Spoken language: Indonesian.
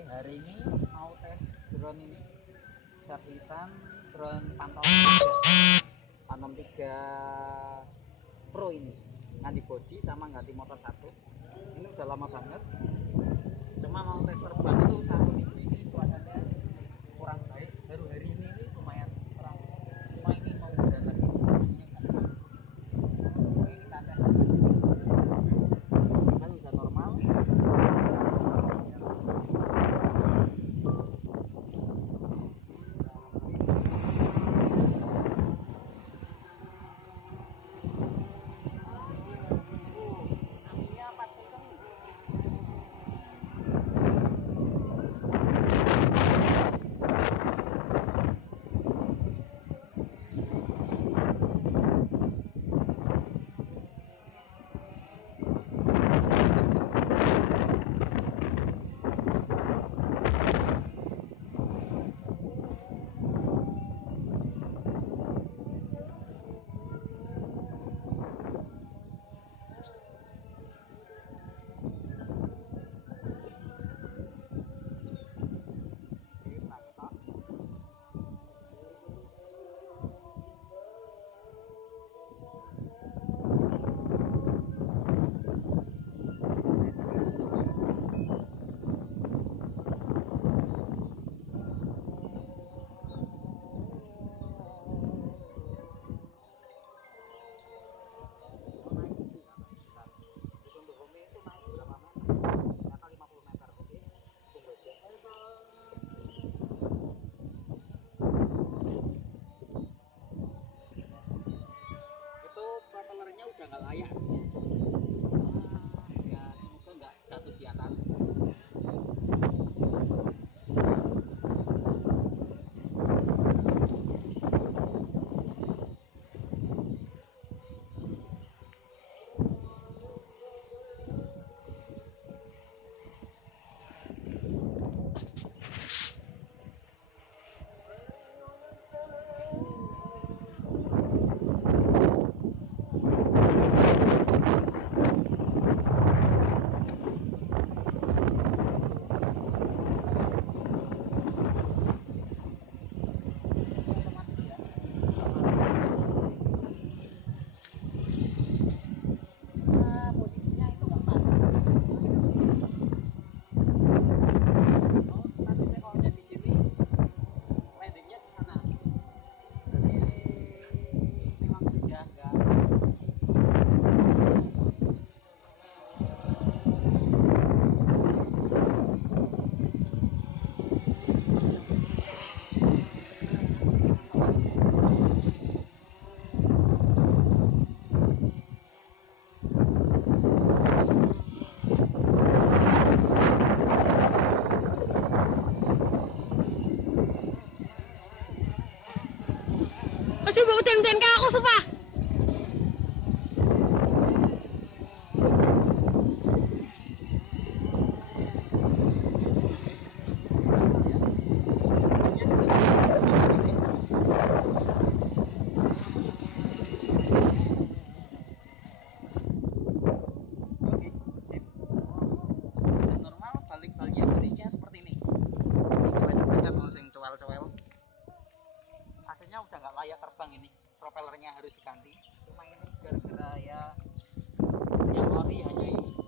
Oke, hari ini mau tes drone ini, servisan drone Phantom 3 Pro ini, ganti body sama ganti motor satu. Ini udah lama banget, cuma mau tes terbang itu 1 minggu ini cuacanya kurang baik. Baru hari ini lumayan terang, cuma ini mau hujan lagi. Oke, kita tes kan udah normal. Propellernya udah nggak layak, ya semoga nggak jatuh di atas. Posisinya itu nggak pas. Nanti tekonya di sini, landingnya di sana. Jadi memang sudah nggak. Coba utin-utin ke aku, Sumpah. Oke, sip. Udah normal, balik-baliknya kondisinya seperti ini. Ini bacot-bacot langsung cowel-cowel. Aslinya udah nggak layak terbang ini, propellernya harus diganti. Cuma ini gara-gara ya yang ori hanya ini.